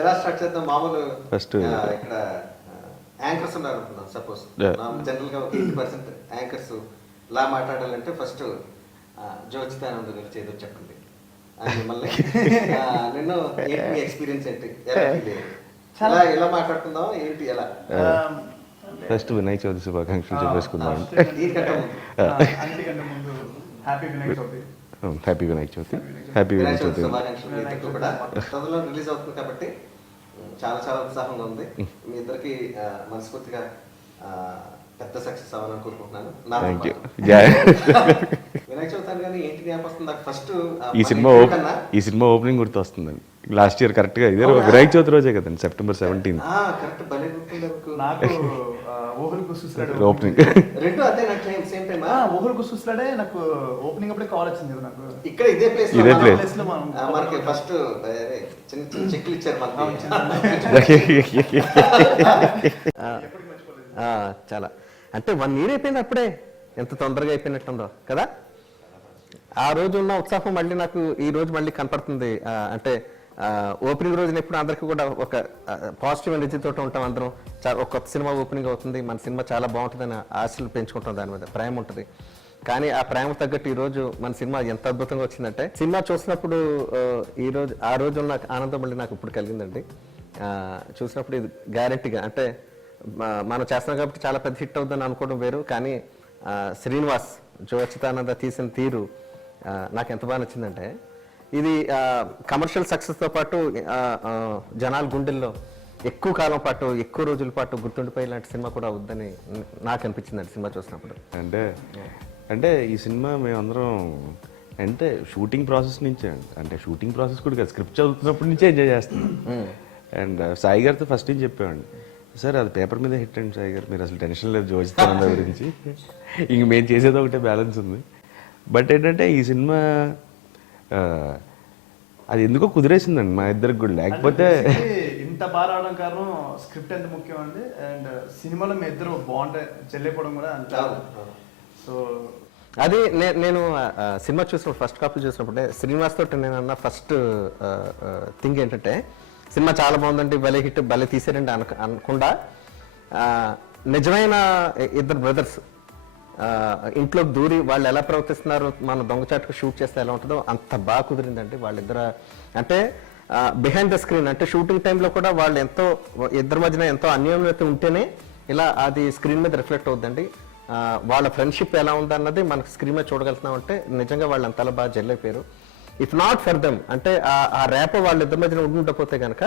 ఎలా స్టార్ట్ చేద్దాం? మామూలు ఫస్ట్ ఇక్కడ యాంకర్స్ ఉన్నారు అనుకున్నాం. సపోజ్ జనరల్ గా 80% యాంకర్స్ లా మాట్లాడాలంటే ఫస్ట్ జోచితానంద గురించి ఏదో చెప్పండి అని మిమ్మల్ని నిన్ను ఏంటి ఎక్స్పీరియన్స్ ఏంటి, ఎలా ఎలా మాట్లాడుకుందాం ఏంటి ఎలా? ఫస్ట్ వినాయక చవితి శుభాకాంక్షలు చెప్పేసుకుందాం. Happy Vinayaka Chavithi. Happy Vinayaka Chavithi. Happy Vinayaka Chavithi శుభాకాంక్షలు కూడా తొందరలో రిలీజ్ అవుతుంది కాబట్టి చాలా చాలా ఉత్సాహంగా ఉంది. మీ ఇద్దరికి మనస్ఫూర్తిగా పెద్ద సక్సెస్ అవ్వాలని కోరుకుంటున్నాను. వినాయక చవితి కానీ ఏంటి జ్ఞాపకం వస్తుంది నాకు? ఫస్ట్ ఈ సినిమా ఓపెనింగ్ గుర్తు వస్తుందండి. లాస్ట్ ఇయర్ కరెక్ట్ గా ఇదే వినాయక చవితి రోజే కదండి, September 17. కరెక్ట్, భలే గుర్తుంది నాకు. ఓపెనింగ్ రెండు అదే నాకు సేమ్ టైం. ఊహలు గుర్తులాడే నాకు ఓపెనింగ్ అప్పుడే కాల్ వచ్చింది నాకు. ఇక్కడ ఇదే ప్లేస్ మనకి ఫస్ట్ చిన్న చిన్న చెక్లు ఇచ్చారు మనకి. చాలా అంటే 1 year అయిపోయింది అప్పుడే, ఎంత తొందరగా అయిపోయినట్టుందో కదా. ఆ రోజు ఉన్న ఉత్సాహం మళ్ళీ నాకు ఈ రోజు మళ్ళీ కనపడుతుంది. అంటే ఓపెనింగ్ రోజున ఎప్పుడు అందరికీ కూడా ఒక పాజిటివ్ ఎనర్జీతో ఉంటాం అందరం. ఒక కొత్త సినిమా ఓపెనింగ్ అవుతుంది, మన సినిమా చాలా బాగుంటుందని ఆశలు పెంచుకుంటాం, దాని మీద ప్రేమ ఉంటుంది. కానీ ఆ ప్రేమ తగ్గట్టు ఈ రోజు మన సినిమా ఎంత అద్భుతంగా వచ్చిందంటే, సినిమా చూసినప్పుడు ఆ రోజు ఉన్న ఆనందం మళ్ళీ నాకు ఇప్పుడు కలిగిందండి. చూసినప్పుడు ఇది గ్యారెంటీగా అంటే మనం చేస్తున్నాం కాబట్టి చాలా పెద్ద హిట్ అవుతుందని అనుకోవడం వేరు, కానీ శ్రీనివాస్ జోచితానంద తీసిన తీరు నాకు ఎంత బాగా నచ్చిందంటే, ఇది కమర్షియల్ సక్సెస్తో పాటు జనాల గుండెల్లో ఎక్కువ కాలం పాటు ఎక్కువ రోజుల పాటు గుర్తుండిపోయే లాంటి సినిమా కూడా అవుద్దని నాకు అనిపించింది సినిమా చూసినప్పుడు. అంటే ఈ సినిమా మేమందరం అంటే షూటింగ్ ప్రాసెస్ నుంచే, అంటే షూటింగ్ ప్రాసెస్ కూడా కాదు, స్క్రిప్ట్ చదువుతున్నప్పటి నుంచే ఎంజాయ్ చేస్తున్నాం. అండ్ సాయి గారితో ఫస్ట్ ఏం చెప్పేవాడిని, సార్ అది పేపర్ మీద హిట్ అండి సాయి గారు, మీరు అసలు టెన్షన్ లేదు జోచితానంద గురించి, ఇంక మేము చేసేది ఒకటే బ్యాలెన్స్ ఉంది. బట్ ఏంటంటే ఈ సినిమా అది ఎందుకో కుదిరేసిందండి మా ఇద్దరికి కూడా, లేకపోతే ఇంత బాగా రావడం కారణం స్క్రిప్ట్ ఎంత ముఖ్యం అండి. అండ్ సినిమాలో మీ ఇద్దరు బాగుంటాయి చెల్లిపోవడం కూడా అంత. సో అది నేను సినిమా చూసినప్పుడు ఫస్ట్ కాపీ చూసినప్పుడే శ్రీనివాస్ తోటి నేను అన్న ఫస్ట్ థింగ్ ఏంటంటే, సినిమా చాలా బాగుందండి, భలే హిట్, భలే తీసారండి అనకుండా నిజమైన ఇద్దరు బ్రదర్స్ ఇంట్లోకి దూరి వాళ్ళు ఎలా ప్రవర్తిస్తున్నారు, మన దొంగచాటుకు షూట్ చేస్తే ఎలా ఉంటుందో అంత బాగా కుదిరిందండి. వాళ్ళిద్దరు అంటే బిహైండ్ ద స్క్రీన్ అంటే షూటింగ్ టైంలో కూడా వాళ్ళు ఎంతో ఇద్దరి మధ్యన ఎంతో అన్యోన్యత ఉంటేనే ఇలా అది స్క్రీన్ మీద రిఫ్లెక్ట్ అవుతుందండి. వాళ్ళ ఫ్రెండ్షిప్ ఎలా ఉందన్నది మనకు స్క్రీన్ మీద చూడగలుగుతున్నాం అంటే నిజంగా వాళ్ళు అంతలా బాగా జెల్ అయిపోయారు. ఇఫ్ నాట్ ఫర్ దెమ్ అంటే ఆ ర్యాప్ వాళ్ళిద్దరి మధ్యన ఉండుండకపోతే కనుక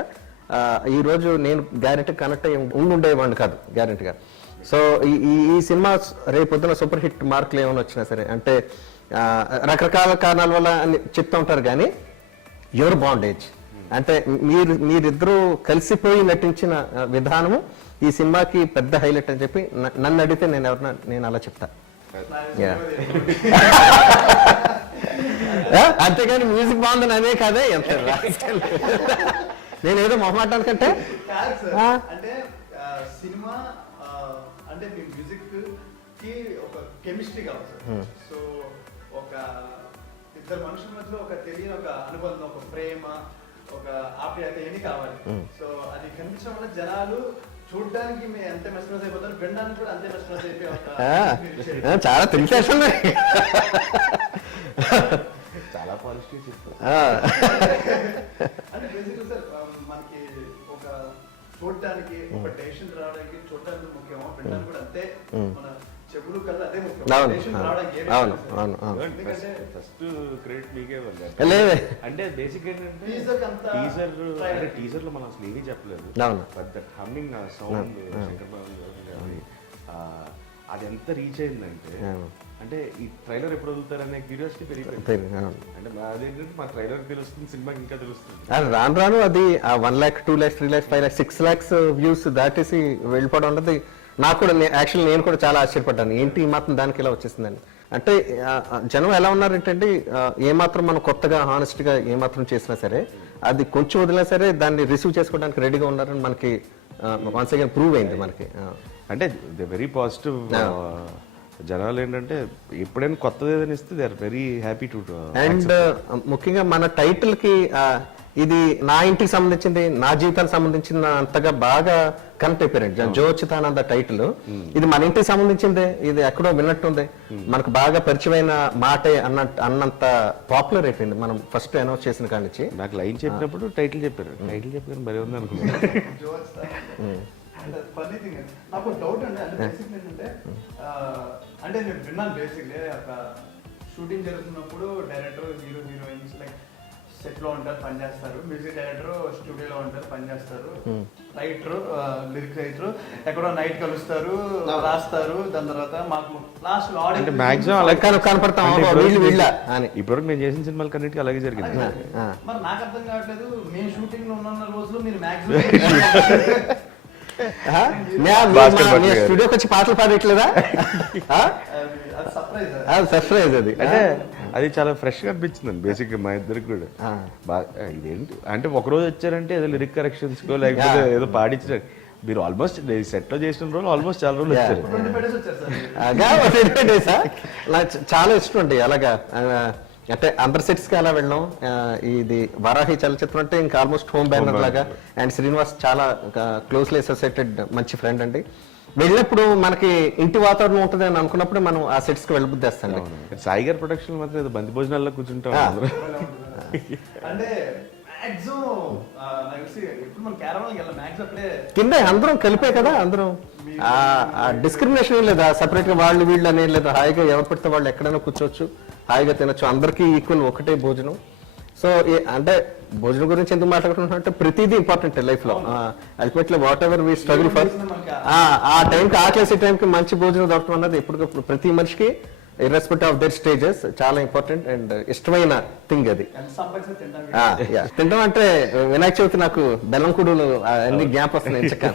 ఈ రోజు నేను గ్యారెంటీ కనెక్ట్ అయ్యి ఉండేవాడిని కాదు గ్యారెంటీగా. సో ఈ సినిమా రేపొద్దున సూపర్ హిట్ మార్కులు ఏమైనా వచ్చినా సరే అంటే రకరకాల కారణాల వల్ల చెప్తూ ఉంటారు, కానీ యువర్ బాండేజ్ అంటే మీరిద్దరూ కలిసిపోయి నటించిన విధానము ఈ సినిమాకి పెద్ద హైలైట్ అని చెప్పి నన్ను అడిగితే నేను అలా చెప్తా. అంతేగాని మ్యూజిక్ బాగుందని అదే కాదే ఎంత నేనేదో మొహమాటానికంటే అంటే సినిమా అంటే మీ మ్యూజిక్ కి ఒక కెమిస్ట్రీ కావాలి. సో ఒక ఇద్దరు మనుషుల మధ్యలో ఒక తెలియని ఒక అనుబంధం, ఒక ప్రేమ, ఒక ఆప్యాయత ఏమి కావాలి. సో అది కనిపించడం వల్ల జనాలు చూడడానికి ఎంత మెస్మరైజ్ అయిపోతారు, వినడానికి కూడా అంతే మెస్మరైజ్ అయిపోయి చాలా తెలిసేస్తుంది. చాలా పాజిటివ్ చెప్తారు. అంటే బేసిక్గా సార్ మనకి ఒక చూడటానికి ఒక డెసిషన్ రావడానికి చూడటానికి ముఖ్యం, వినడానికి కూడా అంతే. మన చెవులు కల్లా అదే ముఖ్యం. ఫస్ట్ క్రెడిట్ మీకే అంటే బేసిక్ ఏంటంటే టీజర్ లో మనం అసలు ఏమీ చెప్పలేదు. బట్ దట్ హమ్మింగ్ సౌండ్ అది ఎంత రీచ్ అయిందంటే, అంటే ఈ ట్రైలర్ ఎప్పుడు వదులుతారనే క్యూరియాసిటీ పెరిగిపోయింది. అంటే అదేంటంటే మా ట్రైలర్ తెలుస్తుంది, సినిమాకి ఇంకా తెలుస్తుంది. రాను అది 1 lakh 2 lakhs 3 lakhs 5 lakhs 6 lakhs views దాటేసి వెళ్ళిపోవడం అన్నది నాకు కూడా యాక్చువల్లీ నేను కూడా చాలా ఆశ్చర్యపడ్డాను, ఏంటి ఈ మాత్రం దానికి ఎలా వచ్చేసిందని. అంటే జనం ఎలా ఉన్నారంటే ఏమాత్రం మనం కొత్తగా హానెస్ట్గా ఏమాత్రం చేసినా సరే అది కొంచెం వదిలినా సరే దాన్ని రిసీవ్ చేసుకోవడానికి రెడీగా ఉన్నారని మనకి వన్స్ అగైన్ ప్రూవ్ అయింది మనకి. అంటే వెరీ పాజిటివ్ జనాలు ఏంటంటే ఎప్పుడైనా కొత్తది ఏదైనా ఇస్తే they are very happy too. And ముఖ్యంగా మన టైటిల్ కి ఇది నా ఇంటికి సంబంధించింది, నా జీవితానికి సంబంధించిన అంతగా బాగా కనెక్ట్ అయిపోయారండి. జో అచ్యుతానంద టైటిల్ ఇది మన ఇంటికి సంబంధించిందే, ఇది ఎక్కడో విన్నట్టుంది, మనకు బాగా పరిచయమైన మాటే అన్నంత పాపులర్ అయిపోయింది మనం ఫస్ట్ అనౌన్స్ చేసిన కాడి నుంచి. నాకు లైన్ చెప్పినప్పుడు టైటిల్ చెప్పారు, టైటిల్ చెప్పారు భలే ఉంది అనుకున్నాను. ఫన్నీ థింగ్ నాకు డౌట్ అండి, అంటే బేసిక్ ఏంటంటే అంటే నేను విన్నాను బేసిక్లీ ఒక షూటింగ్ జరుగుతున్నప్పుడు director hero heroines like set లో ఉంటారు పని చేస్తారు, మ్యూజిక్ డైరెక్టర్ స్టూడియోలో ఉంటారు పని చేస్తారు, రైటర్ లిరిక్ రైటర్ ఎక్కడో నైట్ కలుస్తారు రాస్తారు, దాని తర్వాత మాకు లాస్ట్ అంటే మాక్సిమం అలా కనపడతాం అని. ఇప్పటివరకు నేను చేసిన సినిమాలు కన్నిటికీ అలాగే జరిగింది. మరి నాకు అర్థం కావట్లేదు, మేము షూటింగ్ లో ఉన్న రోజులు మీరు మాక్సిమం స్టూడియోకి వచ్చి పాటలు పాడట్లేదా? సర్ప్రైజ్ అది. అంటే అది చాలా ఫ్రెష్ గా అనిపించింది బేసిక్ గా మా ఇద్దరికి కూడా. ఇదేంటి అంటే ఒక రోజు వచ్చారంటే ఏదో లిరిక్ కరెక్షన్స్ కో లేకపోతే ఏదో పాడించారు. మీరు ఆల్మోస్ట్ సెట్ లో చేసిన రోజు ఆల్మోస్ట్ చాలా రోజులు వచ్చారు. నాకు చాలా ఇష్టం అండి అలాగా, అంటే అందర్ సెట్స్ కి అలా వెళ్ళాం. ఇది వరాహి చలచిత్రం అంటే ఇంకా ఆల్మోస్ట్ హోమ్ బ్యానర్ లాగా, అండ్ శ్రీనివాస్ చాలా క్లోజ్లీ అసోసియేటెడ్ మంచి ఫ్రెండ్ అండి. వెళ్ళినప్పుడు మనకి ఇంటి వాతావరణం ఉంటుంది అని అనుకున్నప్పుడు మనం ఆ సెట్స్ కి వెళ్ళబుద్దేస్తాం. సాయి గారి ప్రొడక్షన్ మాత్రం ఏదో బంతి భోజనాల్లో కూర్చుంటాం అంటే కింద అందరం కలిపే కదా, అందరం డిస్క్రిమినేషన్ లేదా, సపరేట్ గా వాళ్ళు వీళ్ళు అనేది లేదు, హాయిగా ఎవరు పడితే వాళ్ళు ఎక్కడైనా కూర్చోవచ్చు, హాయిగా తినొచ్చు, అందరికీ ఈక్వల్ ఒకటే భోజనం. సో అంటే భోజనం గురించి ఎందుకు మాట్లాడుకుంటున్నా, ప్రతిదీ ఇంపార్టెంట్ లైఫ్ లో. Ultimately whatever we struggle for, ఆ టైంకి ఆకలేసే టైంకి మంచి భోజనం దొరకడం అన్నది ఎప్పటికప్పుడు ప్రతి మనిషికి ఇర్రెస్పెక్టివ్ ఆఫ్ దర్ స్టేజెస్ చాలా ఇంపార్టెంట్ అండ్ ఇష్టమైన థింగ్ అది. తినడం అంటే వినాయక చవితి నాకు బెల్లం కుడులు అన్ని జ్ఞాపకం వస్తున్నాయి. చక్క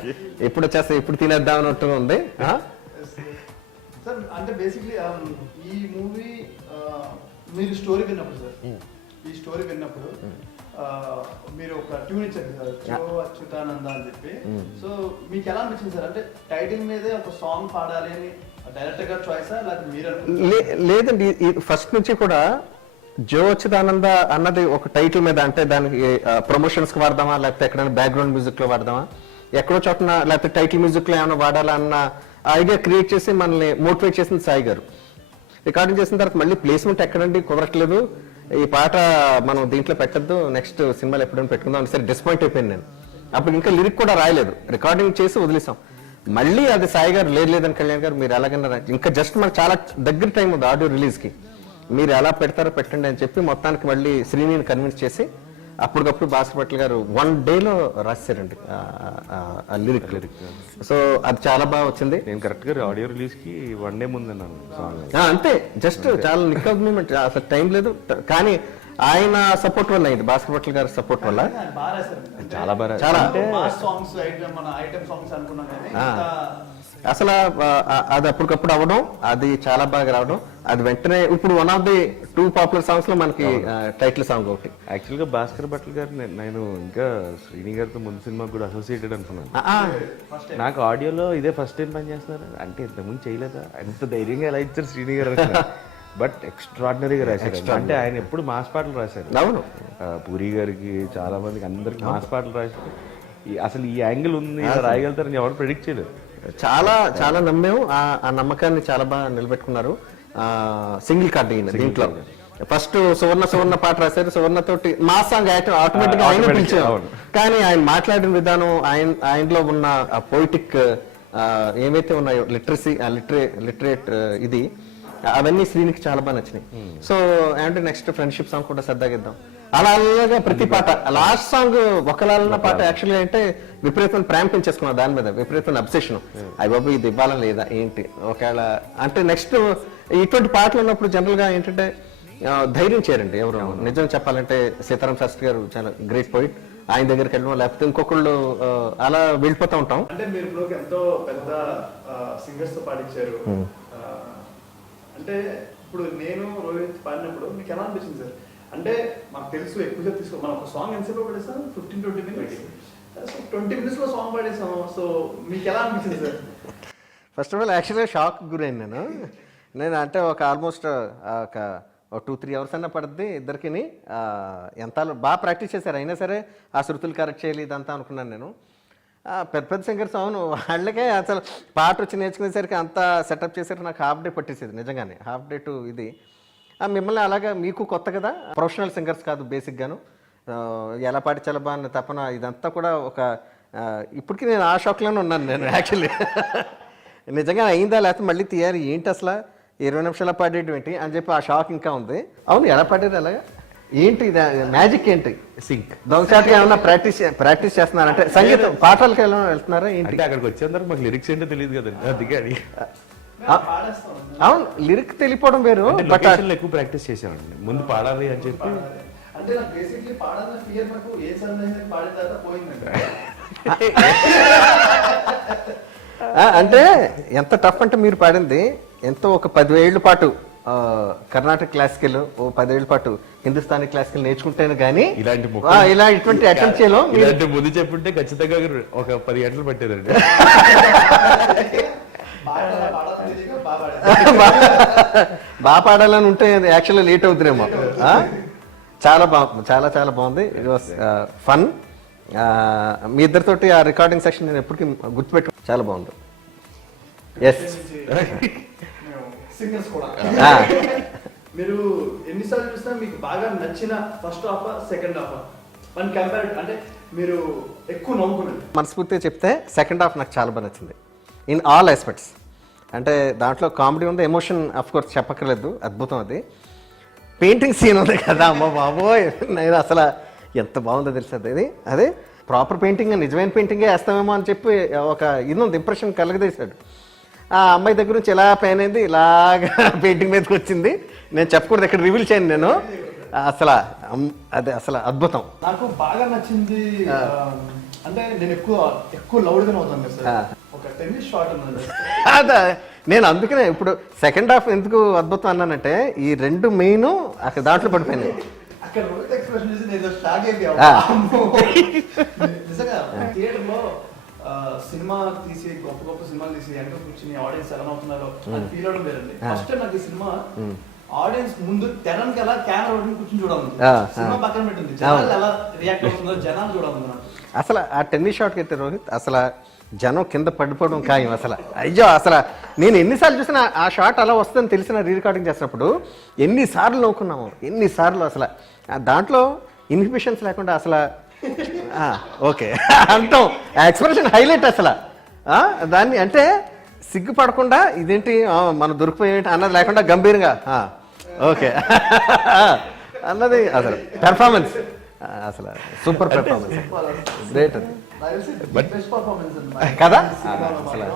ఎప్పుడు వచ్చేస్తే ఎప్పుడు తినేద్దాం అన్నట్టు ఉంది. సార్ అంటే బేసిక్లీ ఈ మూవీ మీరు స్టోరీ విన్నప్పుడు సార్, ఈ స్టోరీ విన్నప్పుడు మీరు ఒక ట్యూన్ ఇచ్చారు సార్, జో అచ్యుతానంద అని చెప్పి. సో మీకు ఎలా అనిపించింది సార్, అంటే టైటిల్ మీదే ఒక సాంగ్ పాడాలి అని డైరెక్టర్ గారు చాయిసా లేకపోతే మీరు? లేదండి, ఫస్ట్ నుంచి కూడా జో అచ్యుతానంద అన్నది ఒక టైటిల్ మీద, అంటే దానికి ప్రమోషన్స్ కి వాడదామా లేకపోతే ఎక్కడైనా బ్యాక్గ్రౌండ్ మ్యూజిక్ లో వాడదామా, ఎక్కడో చోటన లేకపోతే టైటిల్ మ్యూజిక్ లో ఏమైనా వాడాలా అన్న ఐడియా క్రియేట్ చేసి మనల్ని మోటివేట్ చేసింది సాయి గారు. రికార్డింగ్ చేసిన తర్వాత మళ్ళీ ప్లేస్మెంట్ ఎక్కడండి కుదరట్లేదు, ఈ పాట మనం దీంట్లో పెట్టద్దు, నెక్స్ట్ సినిమాలు ఎప్పుడైనా పెట్టుకుందాం అని సరే డిసప్పాయింట్ అయిపోయింది నేను. అప్పుడు ఇంకా లిరిక్ కూడా రాయలేదు, రికార్డింగ్ చేసి వదిలేసాం. మళ్ళీ అది సాయి గారు లేదని కళ్యాణ్ గారు మీరు ఎలాగన్నా ఇంకా జస్ట్ మనకు చాలా దగ్గర టైం ఉంది ఆడియో రిలీజ్ కి, మీరు ఎలా పెడతారో పెట్టండి అని చెప్పి మొత్తానికి మళ్ళీ శ్రీనిని కన్విన్స్ చేసి అప్పటికప్పుడు భాస్కర్ భట్ల గారు 1 డేలో రాశారండి లిరిక్. సో అది చాలా బాగా వచ్చింది. నేను కరెక్ట్ గా ఆడియో రిలీజ్ కి 1 డే ముందు అంతే, జస్ట్ చాలా నిక్ ఆఫ్ మూమెంట్, అసలు టైం లేదు. కానీ ఆయన సపోర్ట్ వల్ల అయింది, భాస్కర్ భట్ల గారి సపోర్ట్ వల్ల చాలా బాగా చాలా అసలు అది అప్పటికప్పుడు అవ్వడం, అది చాలా బాగా రావడం, అది వెంటనే ఇప్పుడు 1 ఆఫ్ ది 2 పాపులర్ సాంగ్స్ లో మనకి టైటిల్ సాంగ్ ఒకటి. యాక్చువల్ గా భాస్కర్ భట్ల గారు నేను ఇంకా శ్రీని గారితో ముందు సినిమా కూడా అసోసియేటెడ్ అనుకున్నాను. నాకు ఆడియోలో ఇదే ఫస్ట్ టైం పని చేస్తున్నారు అంటే ఇంతకుముందు చేయలేదా, ఎంత ధైర్యంగా ఎలా ఇచ్చారు శ్రీని గారు. బట్ ఎక్స్ట్రాడినరీగా రాశారు, అంటే ఆయన ఎప్పుడు మాస్ పాటలు రాశారు. అవును, పూరి గారికి చాలా మందికి అందరికి మాస్ పాటలు రాశారు. అసలు ఈ యాంగిల్ ఉంది రాయగలుగుతారని ఎవరు ప్రెడిక్ట్ చేయలేదు. చాలా చాలా నమ్మాము, ఆ నమ్మకాన్ని చాలా బాగా నిలబెట్టుకున్నారు. సింగిల్ కార్డ్ దీంట్లో ఫస్ట్ సువర్ణ పాట రాశారు, సువర్ణ తోటి మా సాంగ్ ఆటోమేటిక్ గా ఆయన పిలిచారు. కానీ ఆయన మాట్లాడిన విధానం, ఆయనలో ఉన్న పోయిటిక్ ఏవైతే ఉన్నాయో లిటరసీ, లిటరేట్ ఇది, అవన్నీ శ్రీనికి చాలా బాగా నచ్చినాయి. సో అంటే నెక్స్ట్ ఫ్రెండ్షిప్ సాంగ్ కూడా సరదాగిద్దాం, అలాగా ప్రతి పాట. లాస్ట్ సాంగ్ ఒకలాలన్న పాట యాక్చువల్గా అంటే విపరీతమైన ప్రేమ పెంచేసుకున్నాం దాని మీద, విపరీతమైన అబ్సెషన్. అయ్య బాబు ఇది ఇవ్వాలని లేదా ఏంటి ఒకవేళ అంటే నెక్స్ట్ ఇటువంటి పాటలు ఉన్నప్పుడు జనరల్ గా ఏంటంటే ధైర్యం చేయరండి ఎవరు. నిజం చెప్పాలంటే సీతారాం శాస్త్రి గారు చాలా గ్రేట్ పోయిట్, ఆయన దగ్గరికి వెళ్ళడం లేకపోతే ఇంకొకళ్ళు అలా వెళ్ళిపోతూ ఉంటాం. అంటే మీరు ఎంతో పెద్ద సింగర్స్ తో పాడించారు, అంటే ఇప్పుడు నేను రోహిత్ పాడినప్పుడు మీకు ఎలా అనిపించింది సార్? అంటే మాకు తెలుసు ఎక్కువగా మనం ఒక సాంగ్ ఎంతసేపు పాడేస్తాం, 15-20 minutes. సో 20 minutes లో సాంగ్ పాడేసాం. సో మీకు ఎలా అనిపించింది సార్? ఫస్ట్ ఆఫ్ ఆల్ యాక్చువల్గా షాక్ గురైంది నేను అంటే ఒక ఆల్మోస్ట్ 2-3 అవర్స్ అన్నా పడుద్ది ఇద్దరికి. ఎంత బాగా ప్రాక్టీస్ చేశారు, అయినా సరే ఆ శృతులు కరెక్ట్ చేయాలి ఇదంతా అనుకున్నాను నేను. పెద్ద పెద్ద సింగర్స్ అవును, వాళ్ళకే అసలు పాట వచ్చి నేర్చుకునేసరికి అంతా సెటప్ చేసరికి నాకు హాఫ్ డే పట్టేసేది నిజంగానే, హాఫ్ డే టు ఇది. మిమ్మల్ని అలాగా మీకు కొత్త కదా, ప్రొఫెషనల్ సింగర్స్ కాదు బేసిక్గాను, ఎలా పాటించాలా బాగా తపన ఇదంతా కూడా ఒక ఇప్పటికీ నేను ఆ షాక్లోనే ఉన్నాను నేను యాక్చువల్లీ. నిజంగా అయిందా లేకపోతే మళ్ళీ తీయాలి ఏంటి అసలు 20 నిమిషాల పాడేయడం ఏంటి అని చెప్పి ఆ షాక్ ఇంకా ఉంది. అవును, ఎలా పాడారు అలాగా ఏంటి మ్యాజిక్ ఏంటి? సింక్ దొంగచాటుగా ఏమన్నా ప్రాక్టీస్ చేస్తున్నారంటే సంగీతం పాటలకి ఎలా వెళ్తున్నారా ఏంటి? అంటే అక్కడికి వచ్చేందరకు మాకు లిరిక్స్ ఏంటో తెలియదు కదండి, అందుకే అడిగి. అవును, లిరిక్ తెలియపోవడం వేరు, బట్ ఎక్కువ ప్రాక్టీస్ చేసామండి ముందు పాడాలి అని చెప్పి. అంటే నాకు బేసిక్లీ పాడాలన్న ఫియర్ నాకు ఏ సందేహం పాడిన తర్వాత పోయిందండి. అంటే ఎంత టఫ్ అంటే మీరు పాడింది ఎంతో ఒక 10 ఏళ్ల పాటు కర్ణాటక క్లాసికల్, ఓ 10 ఏళ్ల పాటు హిందుస్థానీ క్లాసికల్ నేర్చుకుంటేనే కానీ ఇలా ఇటువంటి అటెంప్ట్ చేయలేం. ఇలాంటి ముందు చెప్పుంటే ఖచ్చితంగా ఒక 10 గంటలు పట్టేదండి. బాగా పాడాలని ఉంటే యాక్చువల్లీ లేట్ అవుతుందేమో. చాలా బాగుంది, చాలా చాలా బాగుంది. It was fun. మీ ఇద్దరితోటి ఆ రికార్డింగ్ సెక్షన్ నేను ఎప్పటికీ గుర్తుపెట్టు, చాలా బాగుంది. ఎస్, సింగర్స్ కూడా మీరు ఎన్నిసార్లు చూసినా మీకు బాగా నచ్చిన first half second half one compare, అంటే మీరు ఎక్కువ నవ్వుకున్నది? మనస్ఫూర్తిగా చెప్తే సెకండ్ హాఫ్ నాకు చాలా బాగా నచ్చింది ఇన్ ఆల్ ఆస్పెక్ట్స్. అంటే దాంట్లో కామెడీ ఉంది, ఎమోషన్ అఫ్ కోర్స్ చెప్పక్కర్లేదు, అద్భుతం అది. పెయింటింగ్ సీన్ ఉంది కదా, అమ్మ బాబోయ్, నేను అసలు ఎంత బాగుందో తెలుసు అది. అదే ప్రాపర్ పెయింటింగ్, నిజమైన పెయింటింగే వేస్తామేమో అని చెప్పి ఒక ఇది ఉంది, ఇంప్రెషన్ కలగదీశాడు. ఆ అమ్మాయి దగ్గర నుంచి ఎలా పెయిన్ అయింది, ఇలాగా పెయింటింగ్ మీదకి వచ్చింది. నేను చెప్పకూడదు, ఇక్కడ రివీల్ చేయను నేను. అసలు అదే అసలు అద్భుతం. నాకు బాగా నచ్చింది అంటే నేను ఎక్కువ లౌడ్ గానే అవుతాను సార్. ఒక టెన్నిస్ షాట్ ఉన్నది అదే నేను అందుకనే ఇప్పుడు సెకండ్ హాఫ్ ఎందుకు అద్భుతం అన్నానంటే ఈ రెండు మెయిన్ అక్కడ దాంట్లో పడిపోయింది. అక్కడ రోహిత్ ఎక్స్ప్రెషన్ చూసి నేను షాక్ అయిపోయాను. నిజంగా థియేటర్ లో సినిమా తీసి గొప్ప గొప్ప సినిమాలు తీసి వెనక కూర్చుని ఆడియన్స్ ఎలా అవుతున్నారో అది ఫీల్ అవడం వేరండి. ఫస్ట్ నాకు ఈ సినిమా ఆడియన్స్ ముందు తెరనికి ఎలా కెమెరా కూర్చొని చూడాలి, సినిమా పక్కన పెట్టింది జనాలు ఎలా రియాక్ట్ అవుతుందో జనాలు చూడాలి. అసలు ఆ టెన్నిస్ షాట్కి అయితే రోహిత్ అసలు జనం కింద పడిపోవడం ఖాయం. అసలు అయ్యో, అసలు నేను ఎన్నిసార్లు చూసినా ఆ షాట్ అలా వస్తుందని తెలిసిన రీ రికార్డింగ్ చేసినప్పుడు ఎన్నిసార్లు నవ్వుకున్నాము, ఎన్నిసార్లు. అసలు దాంట్లో ఇన్హిబిషన్స్ లేకుండా అసలు ఓకే అంటాం, ఎక్స్ప్రెషన్ హైలైట్ అసలు. దాన్ని అంటే సిగ్గుపడకుండా ఇదేంటి మనం దొరికిపోయేంటి అన్నది లేకుండా గంభీరంగా ఓకే అన్నది అసలు పెర్ఫార్మెన్స్ అసలు సూపర్ పెర్ఫార్మెన్స్, గ్రేట్ అది కదా. అసలు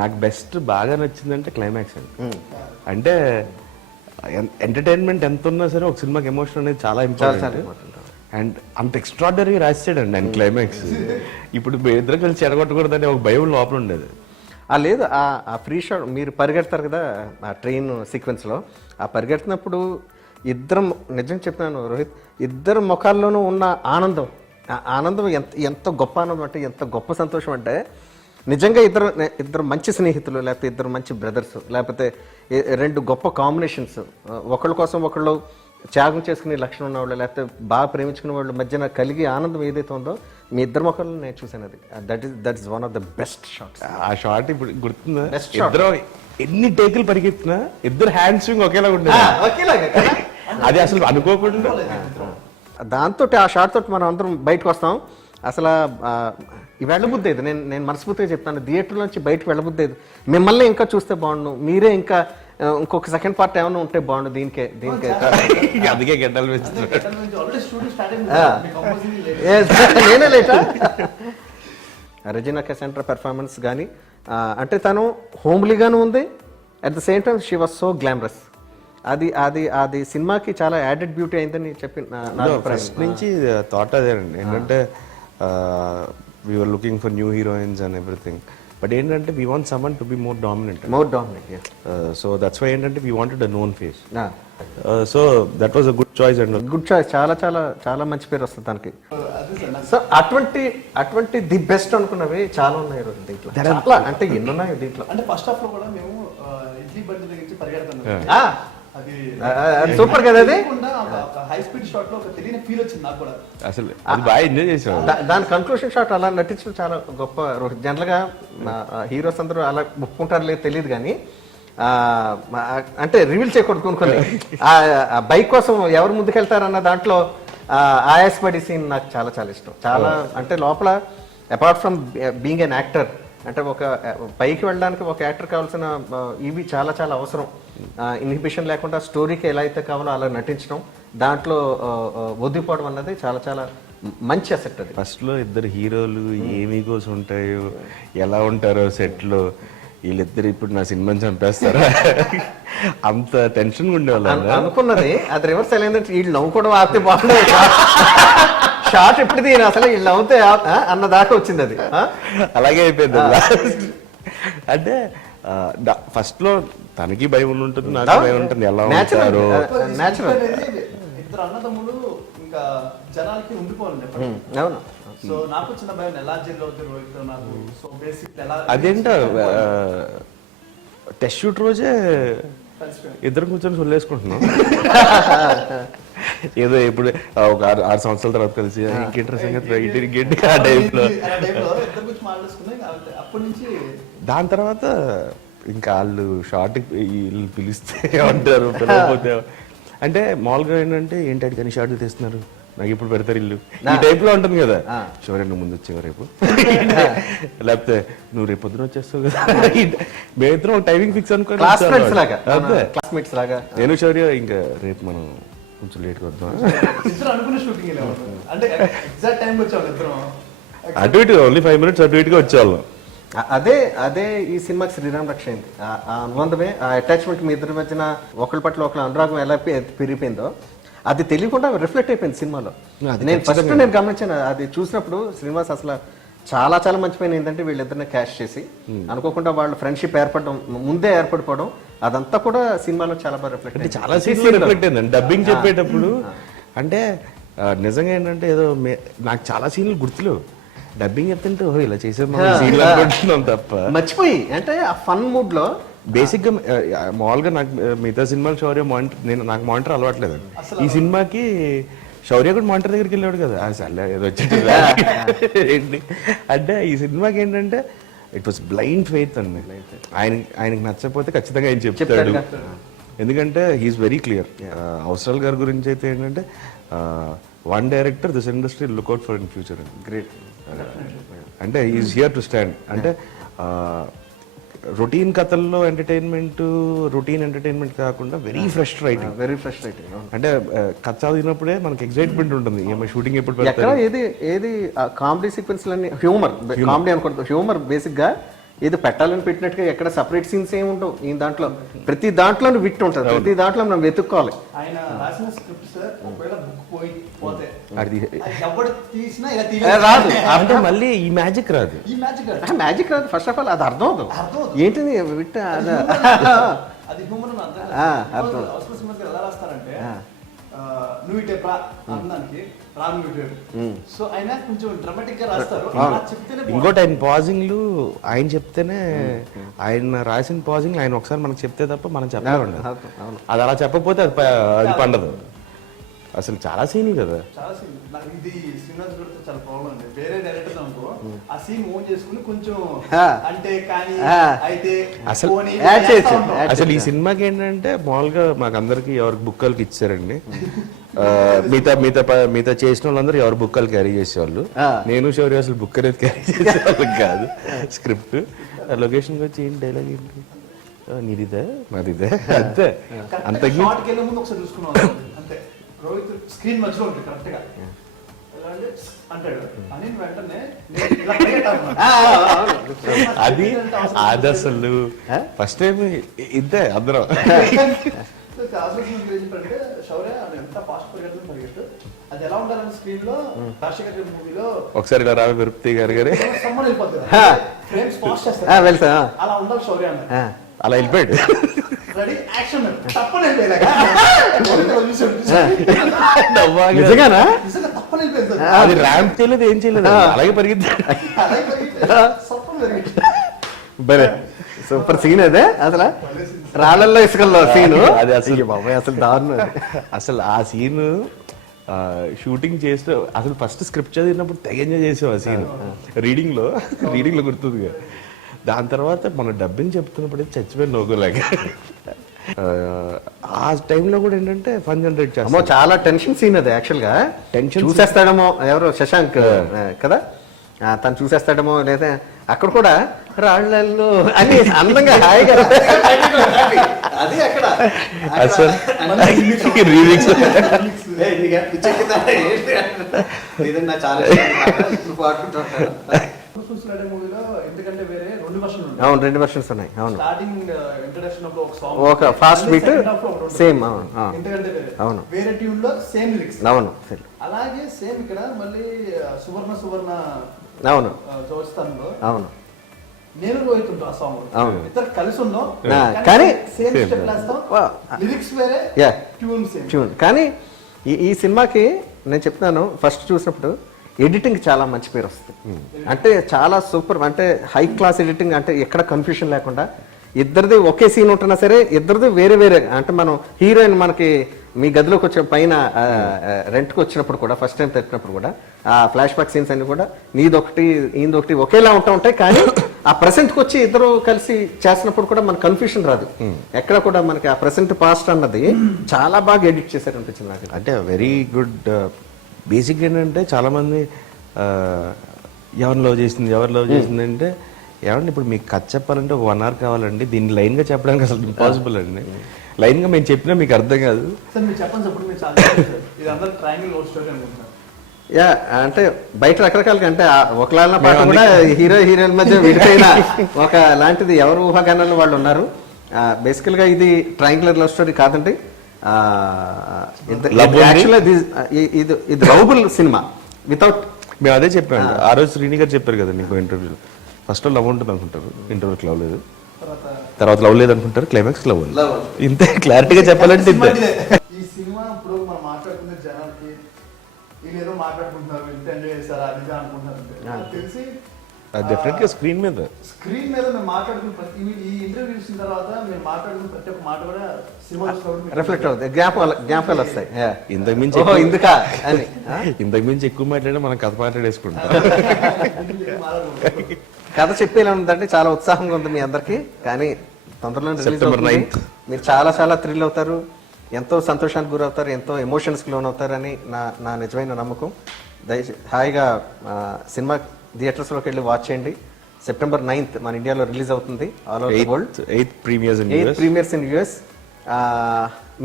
నాకు బెస్ట్ బాగా నచ్చిందంటే క్లైమాక్స్ అండి. అంటే ఎంటర్టైన్మెంట్ ఎంత ఉన్నా సరే ఒక సినిమాకి ఎమోషన్ అనేది చాలా ఇంపార్టెంట్. అండ్ అంత ఎక్స్ట్రాడనరీ రాసాడండి ఆయన క్లైమాక్స్. ఇప్పుడు మీ ఇద్దరు కలిసి చెడగొట్టకూడదని ఒక భయం లోపల ఉండేది. లేదు, ఆ ఫ్రీ షాట్ మీరు పరిగెడతారు కదా ఆ ట్రైన్ సీక్వెన్స్లో, ఆ పరిగెడుతున్నప్పుడు ఇద్దరు, నిజం చెప్తున్నాను రోహిత్, ఇద్దరు ముఖాల్లోనూ ఉన్న ఆనందం, ఆనందం ఎంత గొప్ప ఆనందం అంటే ఎంత గొప్ప సంతోషం అంటే నిజంగా ఇద్దరు మంచి స్నేహితులు, లేకపోతే ఇద్దరు మంచి బ్రదర్స్, లేకపోతే రెండు గొప్ప కాంబినేషన్స్, ఒకళ్ళ కోసం ఒకళ్ళు త్యాగం చేసుకునే లక్షణం ఉన్నవాళ్ళు, లేకపోతే బాగా ప్రేమించుకునే వాళ్ళు మధ్యన కలిగి ఆనందం ఏదైతే ఉందో మీ ఇద్దరు మొక్కలు నేను చూసాను. అది that is one of the best shots. ఆ షాట్ ఇప్పుడు గుర్తుందా? ఇద్దరు ఎన్ని టేకులు పరిగెత్తినా ఇద్దరు హ్యాండ్ స్వింగ్ ఒకేలా ఉండేది. అది అసలు అనుకోకుండా. దాంతో ఆ షాట్ తోటి మనం అందరం బయటకు వస్తాం. అసలు వెళ్ళబుద్ది లేదు, నేను మనస్ఫూర్తిగా చెప్తాను, థియేటర్ నుంచి బయటకు వెళ్ళబుద్ది లేదు. మిమ్మల్ని ఇంకా చూస్తే బాగుండు, మీరే ఇంకా ఇంకొక సెకండ్ పార్ట్ ఏమైనా ఉంటే బాగుండు దీనికే. అందుకే గడ్డలు నేనే లేటా. రెజినా కెసెండ్రా పెర్ఫార్మెన్స్ కానీ అంటే తను హోమ్లీగాను ఉంది, at the same time she was so glamorous. అది సినిమాకి చాలా యాడెడ్ బ్యూటీ అయిందని చెప్పి ఫస్ట్ నుంచి థాట్ అదేనండి. ఏంటంటే we are looking for new heroines and everything, but ఏంటంటే we want someone to be more dominant. So that's why ఏంటంటే we wanted a known face. So that was a good choice and good choice. చాలా చాలా చాలా మంచి పేరు వస్తుంది దానికి. So అటువంటి ది బెస్ట్ అనుకున్నవి చాలా ఉన్నాయి దీంట్లో, చాలా అంటే ఎన్ని ఉన్నాయి దీంట్లో. అంటే ఫస్ట్ హాఫ్ లో కూడా మేము ఇడ్లీ బండి దగ్గర నుంచి పరిగెడతాం. అది సూపర్ కదా అది. హై స్పీడ్ షాట్ లో ఒక తెలియని ఫీల్ వచ్చింది నాకు కూడా. అసలు అది బాగా ఎంజాయ్ చేసాం. దాని కంక్లూషన్ షాట్ అలా నటించడం చాలా గొప్ప. జనరల్ గా హీరోస్ అందరూ అలా ఒప్పుకుంటారు లేదు తెలియదు కానీ అంటే రివీల్ చేయకూడదు కొన్ని ఆ బైక్ కోసం ఎవరు ముందుకెళ్తారన్న దాంట్లో ఆయాసపడి సీన్ నాకు చాలా చాలా ఇష్టం. చాలా అంటే లోపల apart from being an actor అంటే ఒక పైకి వెళ్ళడానికి ఒక యాక్టర్ కావాల్సిన ఇవి చాలా చాలా అవసరం. ఇన్హిబిషన్ లేకుండా స్టోరీకి ఎలా అయితే కావాలో అలా నటించడం, దాంట్లో ఒదిగిపోవడం అన్నది చాలా చాలా మంచి అసెట్ అది. ఫస్ట్ లో ఇద్దరు హీరోలు ఏమి కోసం ఉంటాయో, ఎలా ఉంటారో సెట్ లో, వీళ్ళిద్దరు ఇప్పుడు నా సినిమాని చంపేస్తారా అంత టెన్షన్ ఉండేవాళ్ళు అనుకున్నది. అది రివర్స్ అయిందంటే వీళ్ళు నవ్వుకోవడం ఆపితే బాగుండదు, షార్ట్ ఎప్పుడు తీయను అసలు వీళ్ళు నవ్వుతే అన్న దాకా వచ్చింది అది. అలాగే అయిపోయింది. అంటే ఫస్ట్ లో తనకి భయం ఉంటుంది, నాకు భయం ఉంటుంది, ఎలా ఉంటారు. ఇద్దరు అన్నదమ్ములు ఇంకా జనాలకి ఉండిపోవాలి. అవును. సో నాకు చిన్న భయం ఎలా జైల్లో అవుతారు రోహిత్ నాకు. సో బేసిక్ ఎలా అదేంటో టెస్ట్ షూట్ రోజే ఇద్దరు కూర్చొని సొల్లేసుకుంటున్నాం. ఏదో ఇప్పుడు ఒక 6 సంవత్సరాల తర్వాత కలిసి ఇంకేంటర్ సంగతి గట్టి ఆ టైంలో అప్పటి నుంచి. దాని తర్వాత ఇంకా వాళ్ళు షార్ట్ వీళ్ళు పిలిస్తే ఉంటారు, పిలవకపోతే. అంటే మామూలుగా ఏంటంటే ఏంటి కానీ షార్ట్లు తీస్తున్నారు, నాకు ఇప్పుడు పెడతారు ఇల్లు, ఈ టైప్ లో ఉంటుంది కదా. శివరే నువ్వు ముందు వచ్చేవా రేపు, లేకపోతే నువ్వు రేపు పొద్దున వచ్చేస్తావు కదా. మేమిద్దరం ఒక టైమింగ్ ఫిక్స్ అనుకో. నేను శౌర్య ఇంకా రేపు మనం కొంచెం లేట్గా వద్దాం. అటు ఇటు ఓన్లీ 5 minutes అటు ఇటుగా వచ్చేవాళ్ళం. అదే అదే ఈ సినిమాకి శ్రీరామ్ రక్ష అయింది. ఆ అనుబంధమే, ఆ అటాచ్మెంట్ మీ ఇద్దరి మధ్యన ఒకరి పట్ల ఒకరి అనురాగం ఎలా పెరిగిపోయిందో అది తెలియకుండా రిఫ్లెక్ట్ అయిపోయింది సినిమాలో. నేను గమనించాను అది చూసినప్పుడు. శ్రీనివాస్ అసలు చాలా చాలా మంచి పని ఏంటంటే వీళ్ళిద్దరిని క్యాష్ చేసి అనుకోకుండా వాళ్ళు ఫ్రెండ్షిప్ ఏర్పడడం, ముందే ఏర్పడిపోవడం, అదంతా కూడా సినిమాలో చాలా బాగా రిఫ్లెక్ట్. చాలా సీన్లు రిఫ్లెక్ట్ అయిందండి డబ్బింగ్ చెప్పేటప్పుడు. అంటే నిజంగా ఏంటంటే ఏదో నాకు చాలా సీన్లు గుర్తులేవు, డబ్బింగ్ చెప్తుంటే ఓహో ఇలా చేసేది తప్ప మర్చిపోయి. అంటే ఆ ఫన్ మూడ్ లో బేసిక్ గా మామూలుగా నాకు మిగతా సినిమాలు శౌర్య మానిటర్, నాకు మానిటర్ అలవాట్లేదు. ఈ సినిమాకి శౌర్య కూడా మానిటర్ దగ్గరికి వెళ్ళాడు కదా, సర్లే ఏదో వచ్చేటి. అంటే ఈ సినిమాకి ఏంటంటే ఇట్ వాస్ బ్లైండ్ ఫెయిత్ అండి. ఆయనకి నచ్చకపోతే ఖచ్చితంగా ఆయన చెప్తాడు. ఎందుకంటే హీఈస్ వెరీ క్లియర్. అవసరాల్ గారి గురించి అయితే ఏంటంటే one director this industry look out for in future. Great. అంటే హీఈస్ హియర్ టు స్టాండ్. అంటే రొటీన్ కథల్లో రొటీన్ ఎంటర్టైన్మెంట్ కాకుండా వెరీ ఫ్రెష్ రైటింగ్. అంటే కథ చదివినప్పుడే మనకి ఎక్సైట్మెంట్ ఉంటుంది, ఏమో షూటింగ్ ఎప్పుడు పెడతారు. ఏది కామెడీ సీక్వెన్స్ హ్యూమర్, కామెడీ అనుకుంటుంది హ్యూమర్ బేసిక్ గా ఏదో పెట్టాలని పెట్టినట్టుగా ఎక్కడ సపరేట్ సీన్స్ ఏమి ఉండవు. ఈ దాంట్లో ప్రతి దాంట్లో విట్ ఉంటుంది, ప్రతి దాంట్లో మనం వెతుక్కోవాలి. ఆయన రాసిన స్క్రిప్ట్ సార్ ఒకవేళ బుక్ పోతే రాదు. అంటే మళ్ళీ ఈ మ్యాజిక్ రాదు. మ్యాజిక్ రాదు. ఫస్ట్ ఆఫ్ ఆల్ అది అర్థం అవుతుంది ఏంటిది విట్ అది హ్యూమర్ అర్థం. ఎలా రాస్తారంటే నువ్వు ఇటే అన్నానికి సో ఆయన కొంచెం డ్రామాటిక్ గా రాస్తారు. ఇంకోటి ఆయన పాజింగ్లు ఆయన చెప్తేనే, ఆయన రాసిన పాజింగ్ ఆయన ఒకసారి మనకు చెప్తే తప్ప మనం చెప్పలేమండి. అది అలా చెప్పకపోతే అది పండదు. అసలు చాలా సీన్లు కదా. చాలా సీన్. నాకు ఇది శ్రీనివాస్ గారితో చాలా ప్రాబ్లం అండి. వేరే డైరెక్టర్ అనుకో ఆ సీన్ ఓన్ చేసుకుని కొంచెం అంటే కానీ అయితే అసలు ఈ సినిమాకి ఏంటంటే మామూలుగా మాకు అందరికి ఎవరికి బుక్కలకి ఇచ్చారండి. మిగతా చేసిన వాళ్ళందరూ ఎవరు బుక్కలు క్యారీ చేసేవాళ్ళు. నేను శౌర్య అసలు బుక్ అనేది క్యారీ చేసేవాళ్ళం కాదు. స్క్రిప్ట్ లొకేషన్కి వచ్చి ఏంటి డైలాగ్ ఏంటి నీదిదే మాదిదే అంతే. అంతకు ఒకసారి చూసుకున్నాం అంతే. రోహిత్ స్క్రీన్ మధ్యలో ఉంటుంది కరెక్ట్ గా అంటాడు అని వెంటనే అది అసలు ఫస్ట్ టైం ఇద్దే అందరం. అంటే శౌర్య ఎంత ఫాస్ట్ పరిగెట్టు అది ఎలా ఉండాలని స్క్రీన్ లో రాజశేఖర్ గారి మూవీలో ఒకసారి ఇలా రావి విరుప్తి గారి సమ్మర్ అయిపోతుంది ఫ్రేమ్స్ ఫాస్ట్ చేస్తారు అలా ఉండాలి శౌర్య అన్న. అలా వెళ్ళిపోయాడు. రెడీ యాక్షన్ తప్పని నిజంగానా తప్పని అది ర్యాంప్ చేయలేదు, ఏం చేయలేదు, అలాగే పరిగెత్తాడు. సూపర్ సీన్ అదే అసలు. రాళ్ళల్లో ఇసుకల్లో సీను అది అసలు- అయ్యో బాబాయ్ అసలు దారుణం అది. అసలు ఆ సీన్ షూటింగ్ చేస్తూ అసలు ఫస్ట్ స్క్రిప్ట్ చదివినప్పుడు తెగ ఎంజాయ్ చేసాం ఆ సీన్ రీడింగ్ లో గుర్తుంది దాని తర్వాత మన డబ్బింగ్ చెప్తున్నప్పుడు చచ్చిపోయి నోకోలేక ఆ టైంలో కూడా ఏంటంటే ఫన్ జనరేట్ అమ్మో చేస్తాం. చాలా టెన్షన్ సీన్ అది యాక్చువల్ గా Tension చూసేస్తాడేమో ఎవరు శశాంక్ కదా తను చూసేస్తాడేమో లేదా అక్కడ కూడా రాళ్ళల్లో అని అందంగా హాయిగా అది అక్కడ అసలు రీమిక్స్ లేదన్నా చాలా ఇప్పుడు పాడుకుంటుంటాను. చూసినట్టే మూవీలో ఎందుకంటే వేరే 2 వర్షన్లు ఉంటాయి. అవును 2 వెర్షన్స్ ఉన్నాయి అవును స్టార్టింగ్ ఇంట్రడక్షన్ అప్పుడు ఒక సాంగ్ ఒక fast beat, same, అవును, అవును. ఎందుకంటే అవును. వేరే ట్యూన్ లో సేమ్ లిరిక్స్. అవును సరే అలాగే సేమ్ ఇక్కడ మళ్ళీ సువర్ణ అవును జోస్తాన్లో అవును నేను రోహిత్ ఉంటాం ఆ సాంగ్. అవును. ఇద్దరు కలిసి ఉన్నాం కానీ సేమ్ same. స్టెప్ వేస్తాం, వా. లిరిక్స్ వేరే, Yeah. Tune same. ట్యూన్ కానీ ఈ సినిమాకి నేను చెప్తున్నాను ఫస్ట్ చూసినప్పుడు ఎడిటింగ్ చాలా మంచి పేరు వస్తుంది అంటే చాలా సూపర్ అంటే హై క్లాస్ ఎడిటింగ్ అంటే ఎక్కడ కన్ఫ్యూషన్ లేకుండా ఇద్దరిది ఒకే సీన్ ఉంటున్నా సరే ఇద్దరిది వేరే వేరే అంటే మనం హీరోయిన్ మనకి మీ గదిలోకి వచ్చిన పైన రెంట్కి వచ్చినప్పుడు కూడా ఫస్ట్ టైం తెచ్చినప్పుడు కూడా ఆ ఫ్లాష్ బ్యాక్ సీన్స్ అన్ని కూడా నీదొకటి ఈయనదొకటి ఒకేలా ఉంటాయి కానీ ఆ ప్రెసెంట్కి వచ్చి ఇద్దరు కలిసి చేసినప్పుడు కూడా మన కన్ఫ్యూషన్ రాదు ఎక్కడ కూడా మనకి ఆ ప్రెసెంట్ పాస్ట్ అన్నది చాలా బాగా ఎడిట్ చేశారు అనిపించింది నాకు అంటే వెరీ గుడ్ బేసిక్ ఏంటంటే చాలా మంది ఎవరు లవ్ చేసింది అంటే ఏమంటే ఇప్పుడు మీకు కథ చెప్పాలంటే 1 hour కావాలండి దీన్ని లైన్ గా చెప్పడానికి అసలు ఇంపాసిబుల్ అండి లైన్ గా మేము చెప్పినా మీకు అర్థం కాదు. సార్ మీరు చెప్పండి అప్పుడు మీరు చాలా చెప్పారు. ఇది అందరూ ట్రయాంగిల్ లవ్ స్టోరీ అనుకుంటున్నారు. యా అంటే బయట రకరకాలుగా అంటే ఒకలాల పాట కూడా హీరో హీరోయిన్ మధ్య విడిపోయిన ఒక లాంటిది ఎవరు ఊహాగానాలు వాళ్ళు ఉన్నారు. బేసికల్ గా ఇది ట్రయాంగులర్ లవ్ స్టోరీ కాదండి. ఇది లవబుల్ సినిమా వితౌట్ మేము అదే చెప్పాము ఆ రోజు శ్రీని గారు చెప్పారు కదా నీకు ఇంటర్వ్యూలో ఫస్ట్ లవ్ ఉంటుంది అనుకుంటారు ఇంటర్వ్యూకి లవ్ లేదు తర్వాత లవ్ లేదు అనుకుంటారు క్లైమాక్స్ లవ్ ఉంది Love. ఇంతే క్లారిటీగా చెప్పాలంటే ఇంతే. ఈ సినిమా ఇప్పుడు మనం మాట్లాడుకునే జనాలకి వీళ్ళు ఏదో మాట్లాడుకుంటున్నారు ఇంత ఎంజాయ్ చేస్తారా అది ఇది అనుకుంటున్నారు నాకు తెలిసి డెఫినెట్ గా స్క్రీన్ మీద స్క్రీన్ మీద మేము మాట్లాడుకున్న ప్రతి ఈ ఇంటర్వ్యూ చూసిన తర్వాత మేము మాట్లాడుకున్న ప్రతి ఒక్క మాట కూడా సినిమా రిఫ్లెక్ట్ అవుతుంది జ్ఞాపకాలు వస్తాయి. Yeah. ఇంతకు మించి ఓహో, ఇందుకా అని ఇంతకు మించి ఎక్కువ మాట్లాడినా మనం కథ మాట్లాడేసుకుంటాం. కథ చెప్పేలా ఉందంటే చాలా ఉత్సాహంగా ఉంది మీ అందరికి కానీ తొందరలో September 9th. మీరు చాలా చాలా థ్రిల్ అవుతారు ఎంతో సంతోషానికి గురవుతారు ఎంతో ఎమోషన్స్కి లోన్ అవుతారని నా నిజమైన నమ్మకం. దయచేసి హాయిగా సినిమా థియేటర్స్లోకి వెళ్ళి వాచ్ చేయండి. September 9th మన ఇండియాలో రిలీజ్ అవుతుంది all over the world. 8th premieres in 8th US. Premieres in US.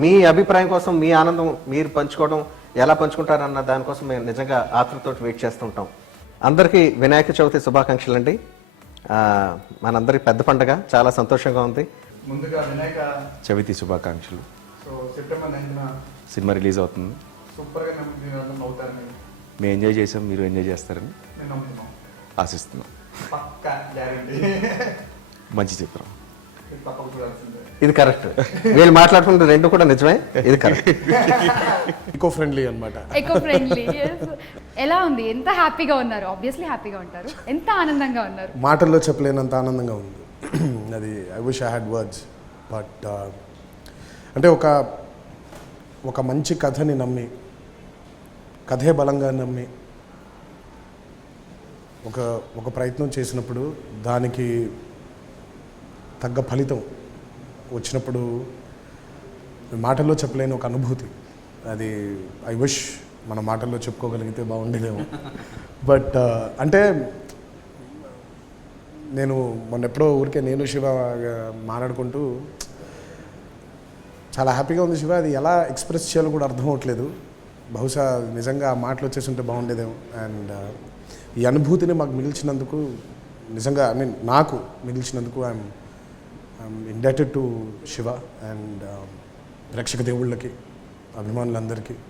మీ అభిప్రాయం కోసం మీ ఆనందం మీరు పంచుకోవడం ఎలా పంచుకుంటారన్న దానికోసం మేము నిజంగా ఆతృతతో వెయిట్ చేస్తుంటాం. అందరికీ వినాయక చవితి శుభాకాంక్షలు అండి. మనందరికి పెద్ద పండగ చాలా సంతోషంగా ఉంది. ముందుగా వినాయక చవితి శుభాకాంక్షలు. సో సెప్టెంబర్ 9న సినిమా రిలీజ్ అవుతుంది. సూపర్గా మేము అవుతారని మేము ఎంజాయ్ చేసాం మీరు ఎంజాయ్ చేస్తారని నేను నమ్ముతున్నాం. ఆశిస్తున్నాం. పక్కా గ్యారంటీ మంచి చిత్రం. తప్పక చూడాల్సిందే. ఇది కరెక్ట్. వీళ్ళు మాట్లాడుకుంటే రెండు కూడా నిజమే. ఇది కరెక్ట్. ఈకో ఫ్రెండ్లీ అన్నమాట. Eco friendly. ఎలా ఉంది? ఎంత హ్యాపీగా ఉన్నారు? ఆబ్వియస్లీ హ్యాపీగా ఉంటారు. ఎంత ఆనందంగా ఉన్నారు? మాటల్లో చెప్పలేనంత ఆనందంగా ఉంది. అది I wish I had words but అంటే ఒక మంచి కథని నమ్మి కథే బలంగా నమ్మి ఒక ప్రయత్నం చేసినప్పుడు దానికి తగ్గ ఫలితం వచ్చినప్పుడు మాటల్లో చెప్పలేని ఒక అనుభూతి. అది ఐ విష్ మన మాటల్లో చెప్పుకోగలిగితే బాగుండేదేమో. బట్ అంటే నేను మొన్నెప్పుడో ఊరికే నేను శివ మాట్లాడుకుంటూ చాలా హ్యాపీగా ఉంది శివ, అది ఎలా ఎక్స్ప్రెస్ చేయాలో కూడా అర్థం అవ్వట్లేదు, బహుశా నిజంగా ఆ మాటలు వచ్చేసి ఉంటే బాగుండేదేమో. అండ్ ఈ అనుభూతిని మాకు మిగిల్చినందుకు నిజంగా నాకు మిగిల్చినందుకు I'm indebted to Shiva and ప్రేక్షక దేవుళ్ళకి అభిమానులందరికీ